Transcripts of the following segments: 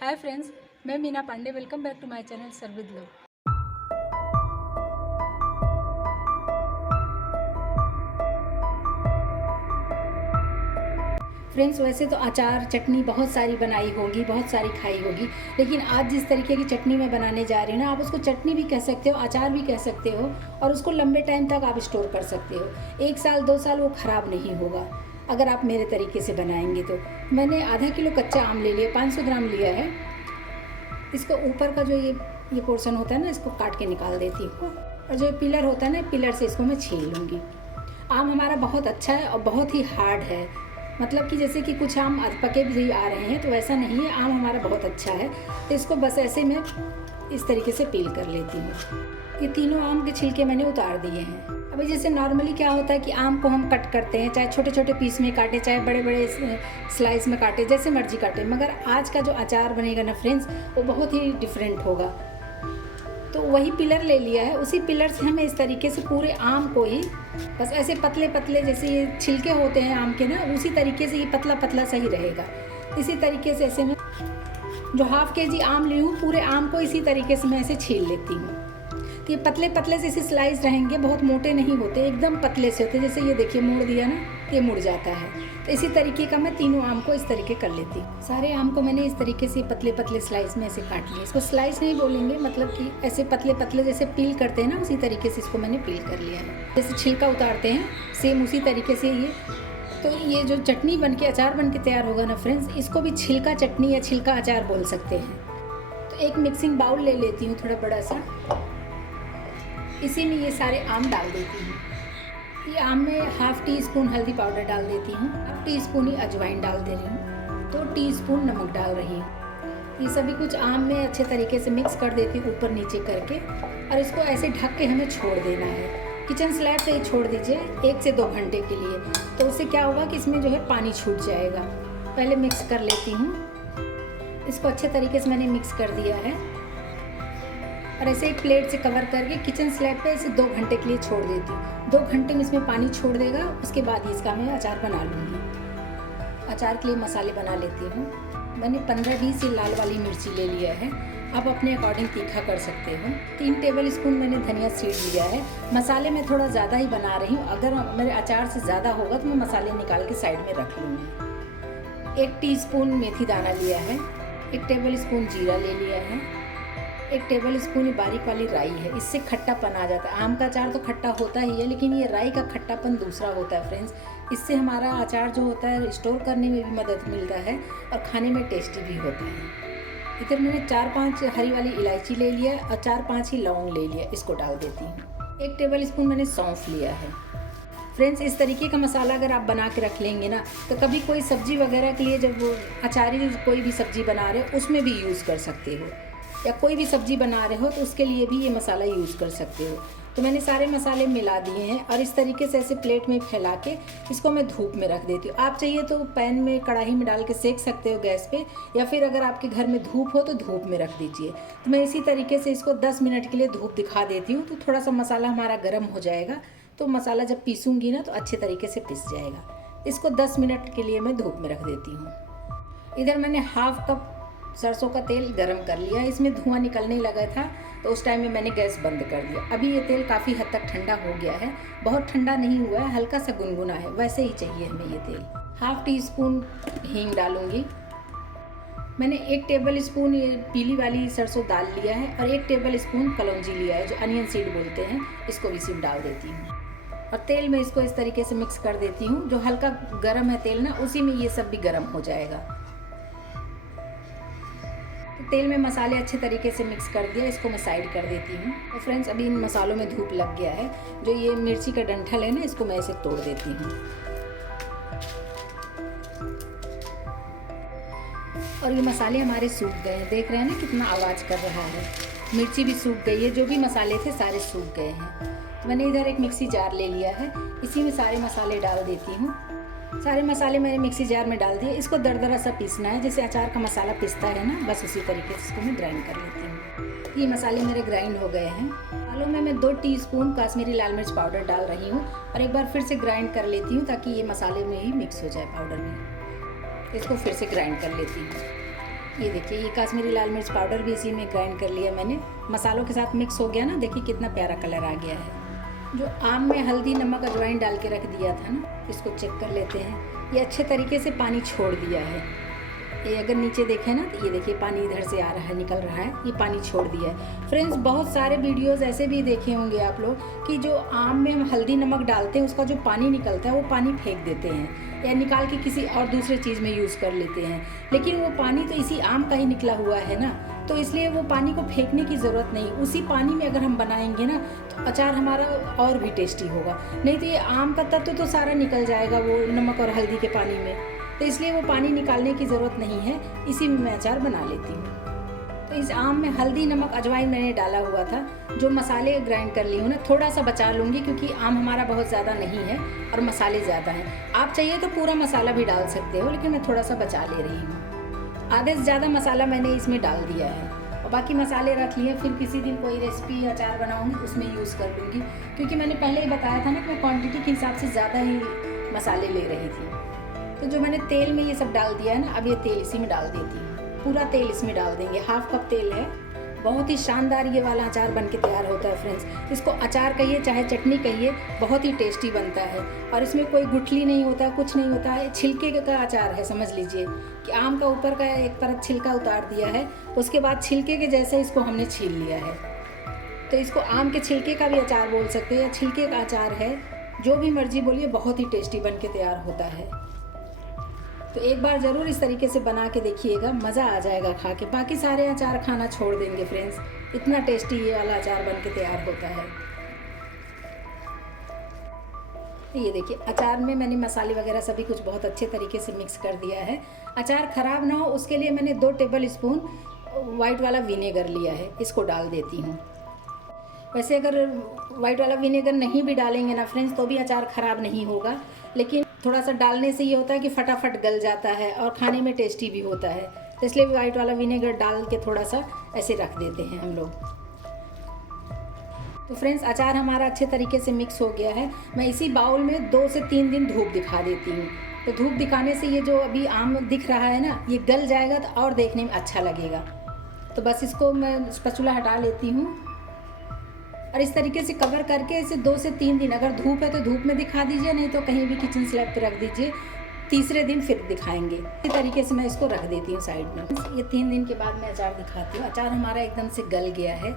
हाय friends, मैं Meena Pandey. Welcome back to my channel serve with love. Friends, वैसे तो अचार चटनी बहुत सारी बनाई होगी, बहुत सारी खाई होगी, लेकिन आज जिस तरीके की चटनी मैं बनाने जा रही हूँ ना, आप उसको चटनी भी कह सकते हो, अचार भी कह सकते हो, और उसको लंबे टाइम तक आप स्टोर कर सकते हो। 1 साल 2 साल वो ख़राब नहीं होगा अगर आप मेरे तरीके से बनाएंगे तो। मैंने आधा किलो कच्चा आम ले लिया, 500 ग्राम लिया है। इसको ऊपर का जो ये पोर्शन होता है ना, इसको काट के निकाल देती हूँ, और जो पिलर होता है ना, पिलर से इसको मैं छील लूँगी। आम हमारा बहुत अच्छा है और बहुत ही हार्ड है, मतलब कि जैसे कि कुछ आम पके भी आ रहे हैं, तो ऐसा नहीं है। आम हमारा बहुत अच्छा है, तो इसको बस ऐसे मैं इस तरीके से पील कर लेती हूँ। ये तीनों आम के छिलके मैंने उतार दिए हैं। अभी जैसे नॉर्मली क्या होता है कि आम को हम कट करते हैं, चाहे छोटे छोटे पीस में काटे, चाहे बड़े बड़े स्लाइस में काटे, जैसे मर्जी काटे, मगर आज का जो अचार बनेगा ना फ्रेंड्स, वो बहुत ही डिफरेंट होगा। तो वही पिलर ले लिया है, उसी पिलर से हमें इस तरीके से पूरे आम को ही बस ऐसे पतले पतले, जैसे ये छिलके होते हैं आम के ना, उसी तरीके से ये पतला पतला सही रहेगा। इसी तरीके से ऐसे मैं जो ½ kg आम ली हूँ, पूरे आम को इसी तरीके से मैं ऐसे छील लेती हूँ। तो ये पतले पतले से इसे स्लाइस रहेंगे, बहुत मोटे नहीं होते, एकदम पतले से होते। जैसे ये देखिए मोड़ दिया ना, ये मुड़ जाता है। तो इसी तरीके का मैं तीनों आम को इस तरीके कर लेती हूँ। सारे आम को मैंने इस तरीके से पतले पतले स्लाइस में ऐसे काट लिया। इसको स्लाइस नहीं बोलेंगे, मतलब कि ऐसे पतले पतले जैसे पील करते हैं ना, उसी तरीके से इसको मैंने पील कर लिया है। जैसे छिलका उतारते हैं, सेम उसी तरीके से ये। तो ये जो चटनी बन के, अचार बन के तैयार होगा ना फ्रेंड्स, इसको भी छिलका चटनी या छिलका अचार बोल सकते हैं। तो एक मिक्सिंग बाउल ले लेती हूँ, थोड़ा बड़ा सा। इसी में ये सारे आम डाल देती हूँ। ये आम में ½ टीस्पून हल्दी पाउडर डाल देती हूँ, ½ टीस्पून ही अजवाइन डाल दे रही हूँ, 2 टीस्पून नमक डाल रही हूँ। ये सभी कुछ आम में अच्छे तरीके से मिक्स कर देती हूँ, ऊपर नीचे करके, और इसको ऐसे ढक के हमें छोड़ देना है। किचन स्लैब पे ही छोड़ दीजिए 1 से 2 घंटे के लिए। तो उससे क्या होगा कि इसमें जो है पानी छूट जाएगा। पहले मिक्स कर लेती हूँ। इसको अच्छे तरीके से मैंने मिक्स कर दिया है, और ऐसे एक प्लेट से कवर करके किचन स्लैब पे इसे 2 घंटे के लिए छोड़ देती हूँ। 2 घंटे में इसमें पानी छोड़ देगा, उसके बाद ही इसका मैं अचार बना लूँगी। अचार के लिए मसाले बना लेती हूँ। मैंने 15-20 लाल वाली मिर्ची ले लिया है, आप अपने अकॉर्डिंग तीखा कर सकते हो। 3 टेबल स्पून मैंने धनिया सीड लिया है। मसाले मैं थोड़ा ज़्यादा ही बना रही हूँ, अगर मेरे अचार से ज़्यादा होगा तो मैं मसाले निकाल के साइड में रख लूँगी। 1 टीस्पून मेथी दाना लिया है, 1 टेबल स्पून जीरा ले लिया है, 1 टेबल स्पून बारीक वाली राई है। इससे खट्टापन आ जाता है। आम का अचार तो खट्टा होता ही है, लेकिन ये राई का खट्टापन दूसरा होता है फ्रेंड्स। इससे हमारा अचार जो होता है स्टोर करने में भी मदद मिलता है, और खाने में टेस्टी भी होता है। इधर मैंने 4-5 हरी वाली इलायची ले लिया और 4-5 ही लौंग ले लिया, इसको डाल देती हूँ। 1 टेबल स्पून मैंने सौंफ लिया है। फ्रेंड्स, इस तरीके का मसाला अगर आप बना के रख लेंगे ना, तो कभी कोई सब्जी वगैरह के लिए, जब वो अचारी कोई भी सब्जी बना रहे हो उसमें भी यूज़ कर सकते हो, या कोई भी सब्जी बना रहे हो तो उसके लिए भी ये मसाला यूज़ कर सकते हो। तो मैंने सारे मसाले मिला दिए हैं, और इस तरीके से ऐसे प्लेट में फैला के इसको मैं धूप में रख देती हूँ। आप चाहिए तो पैन में, कढ़ाई में डाल के सेक सकते हो गैस पे, या फिर अगर आपके घर में धूप हो तो धूप में रख दीजिए। तो मैं इसी तरीके से इसको 10 मिनट के लिए धूप दिखा देती हूँ। तो थोड़ा सा मसाला हमारा गर्म हो जाएगा, तो मसाला जब पीसूँगी ना तो अच्छे तरीके से पिस जाएगा। इसको 10 मिनट के लिए मैं धूप में रख देती हूँ। इधर मैंने ½ कप सरसों का तेल गरम कर लिया। इसमें धुआं निकलने लगा था, तो उस टाइम में मैंने गैस बंद कर दिया। अभी ये तेल काफ़ी हद तक ठंडा हो गया है, बहुत ठंडा नहीं हुआ है, हल्का सा गुनगुना है, वैसे ही चाहिए हमें ये तेल। ½ टीस्पून हींग डालूंगी। मैंने 1 टेबल स्पून ये पीली वाली सरसों दाल लिया है, और 1 टेबल स्पून कलौंजी लिया है, जो अनियन सीड बोलते हैं, इसको भी सिर्फ डाल देती हूँ। और तेल में इसको इस तरीके से मिक्स कर देती हूँ। जो हल्का गर्म है तेल ना, उसी में ये सब भी गर्म हो जाएगा। तेल में मसाले अच्छे तरीके से मिक्स कर दिया, इसको मैं साइड कर देती हूँ। तो फ्रेंड्स, अभी इन मसालों में धूप लग गया है। जो ये मिर्ची का डंठल है ना, इसको मैं ऐसे तोड़ देती हूँ, और ये मसाले हमारे सूख गए हैं। देख रहे हैं ना कितना आवाज़ कर रहा है। मिर्ची भी सूख गई है, जो भी मसाले थे सारे सूख गए हैं। तो मैंने इधर एक मिक्सी जार ले लिया है, इसी में सारे मसाले डाल देती हूँ। सारे मसाले मैंने मिक्सी जार में डाल दिए। इसको दरदरा सा पीसना है, जैसे अचार का मसाला पिसता है ना, बस उसी तरीके से इसको मैं ग्राइंड कर लेती हूँ। ये मसाले मेरे ग्राइंड हो गए हैं। मसालों में मैं 2 टीस्पून कश्मीरी लाल मिर्च पाउडर डाल रही हूँ, और एक बार फिर से ग्राइंड कर लेती हूँ, ताकि ये मसाले में ही मिक्स हो जाए पाउडर में। इसको फिर से ग्राइंड कर लेती हूँ। ये देखिए, ये काश्मीरी लाल मिर्च पाउडर भी इसी में ग्राइंड कर लिया मैंने, मसालों के साथ मिक्स हो गया ना। देखिए कितना प्यारा कलर आ गया है। जो आम में हल्दी नमक अजवाइन डाल के रख दिया था ना, इसको चेक कर लेते हैं। ये अच्छे तरीके से पानी छोड़ दिया है। ये अगर नीचे देखें ना तो ये देखिए पानी इधर से आ रहा है, निकल रहा है, ये पानी छोड़ दिया है। फ्रेंड्स, बहुत सारे वीडियोस ऐसे भी देखे होंगे आप लोग कि जो आम में हम हल्दी नमक डालते हैं उसका जो पानी निकलता है वो पानी फेंक देते हैं या निकाल के किसी और दूसरे चीज़ में यूज़ कर लेते हैं। लेकिन वो पानी तो इसी आम का ही निकला हुआ है ना, तो इसलिए वो पानी को फेंकने की ज़रूरत नहीं। उसी पानी में अगर हम बनाएंगे ना तो अचार हमारा और भी टेस्टी होगा। नहीं तो ये आम का तत्व तो सारा निकल जाएगा वो नमक और हल्दी के पानी में, तो इसलिए वो पानी निकालने की ज़रूरत नहीं है। इसी में मैं अचार बना लेती हूँ। तो इस आम में हल्दी नमक अजवाइन मैंने डाला हुआ था। जो मसाले ग्राइंड कर ली हूँ ना, थोड़ा सा बचा लूँगी क्योंकि आम हमारा बहुत ज़्यादा नहीं है और मसाले ज़्यादा हैं। आप चाहिए तो पूरा मसाला भी डाल सकते हो, लेकिन मैं थोड़ा सा बचा ले रही हूँ। आधे से ज़्यादा मसाला मैंने इसमें डाल दिया है और बाकी मसाले रख लिए। फिर किसी दिन कोई रेसिपी अचार बनाऊँगी उसमें यूज़ कर लूँगी, क्योंकि मैंने पहले ही बताया था ना कि मैं क्वान्टिटी के हिसाब से ज़्यादा ही मसाले ले रही थी। तो जो मैंने तेल में ये सब डाल दिया है ना, अब ये तेल इसी में डाल देती हूँ। पूरा तेल इसमें डाल देंगे, 1/2 कप तेल है। बहुत ही शानदार ये वाला अचार बन के तैयार होता है फ्रेंड्स। इसको अचार कहिए चाहे चटनी कहिए, बहुत ही टेस्टी बनता है। और इसमें कोई गुठली नहीं होता, कुछ नहीं होता है। छिलके का अचार है, समझ लीजिए कि आम का ऊपर का एक तरफ छिलका उतार दिया है, उसके बाद छिलके के जैसे इसको हमने छील लिया है। तो इसको आम के छिलके का भी अचार बोल सकते हैं या छिलके का अचार है, जो भी मर्जी बोलिए, बहुत ही टेस्टी बन के तैयार होता है। तो एक बार ज़रूर इस तरीके से बना के देखिएगा, मज़ा आ जाएगा खा के। बाकी सारे अचार खाना छोड़ देंगे फ्रेंड्स, इतना टेस्टी ये वाला अचार बन के तैयार होता है। ये देखिए, अचार में मैंने मसाले वगैरह सभी कुछ बहुत अच्छे तरीके से मिक्स कर दिया है। अचार ख़राब ना हो उसके लिए मैंने 2 टेबल स्पून वाइट वाला विनेगर लिया है, इसको डाल देती हूँ। वैसे अगर वाइट वाला विनेगर नहीं भी डालेंगे ना फ्रेंड्स तो भी अचार ख़राब नहीं होगा, लेकिन थोड़ा सा डालने से ये होता है कि फटाफट गल जाता है और खाने में टेस्टी भी होता है। तो इसलिए वाइट वाला विनेगर डाल के थोड़ा सा ऐसे रख देते हैं हम लोग। तो फ्रेंड्स, अचार हमारा अच्छे तरीके से मिक्स हो गया है। मैं इसी बाउल में 2 से 3 दिन धूप दिखा देती हूँ। तो धूप दिखाने से ये जो अभी आम दिख रहा है ना, ये गल जाएगा तो और देखने में अच्छा लगेगा। तो बस इसको मैं स्पैचुला हटा लेती हूँ और इस तरीके से कवर करके इसे 2 से 3 दिन, अगर धूप है तो धूप में दिखा दीजिए, नहीं तो कहीं भी किचन स्लैब पे रख दीजिए। तीसरे दिन फिर दिखाएंगे। इस तरीके से मैं इसको रख देती हूँ साइड में। ये 3 दिन के बाद मैं अचार दिखाती हूँ। अचार हमारा एकदम से गल गया है,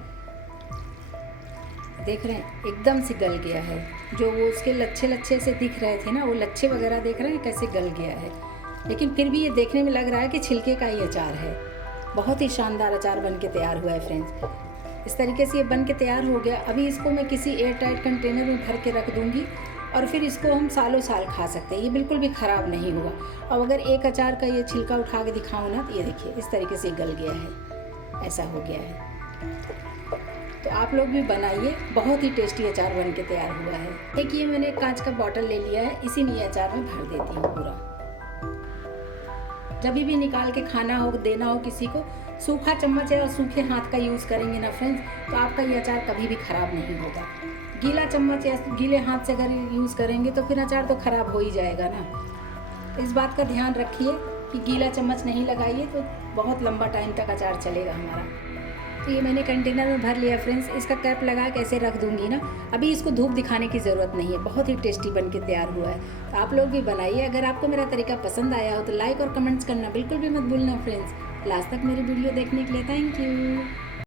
देख रहे हैं, एकदम से गल गया है। जो वो उसके लच्छे लच्छे से दिख रहे थे ना, वो लच्छे वगैरह देख रहे हैं कैसे गल गया है। लेकिन फिर भी ये देखने में लग रहा है कि छिलके का ही अचार है। बहुत ही शानदार अचार बन के तैयार हुआ है फ्रेंड्स। इस तरीके से ये बन के तैयार हो गया। अभी इसको मैं किसी एयर टाइट कंटेनर में भर के रख दूँगी और फिर इसको हम सालों साल खा सकते हैं। ये बिल्कुल भी ख़राब नहीं हुआ। और अगर एक अचार का ये छिलका उठा के दिखाऊँ ना तो ये देखिए इस तरीके से गल गया है, ऐसा हो गया है। तो आप लोग भी बनाइए, बहुत ही टेस्टी अचार बन के तैयार हुआ है। एक ये मैंने कांच का बॉटल ले लिया है, इसी में ये अचार मैं भर देती हूँ पूरा। जब भी निकाल के खाना हो, देना हो किसी को, सूखा चम्मच है और सूखे हाथ का यूज़ करेंगे ना फ्रेंड्स, तो आपका ये अचार कभी भी ख़राब नहीं होगा। गीला चम्मच या गीले हाथ से अगर यूज़ करेंगे तो फिर अचार तो ख़राब हो ही जाएगा ना। इस बात का ध्यान रखिए कि गीला चम्मच नहीं लगाइए तो बहुत लंबा टाइम तक अचार चलेगा हमारा। तो ये मैंने कंटेनर में भर लिया फ्रेंड्स। इसका कैप लगा के ऐसे रख दूंगी ना, अभी इसको धूप दिखाने की ज़रूरत नहीं है। बहुत ही टेस्टी बन के तैयार हुआ है। तो आप लोग भी बनाइए। अगर आपको मेरा तरीका पसंद आया हो तो लाइक और कमेंट्स करना बिल्कुल भी मत भूलना फ्रेंड्स। लास्ट तक मेरी वीडियो देखने के लिए थैंक यू।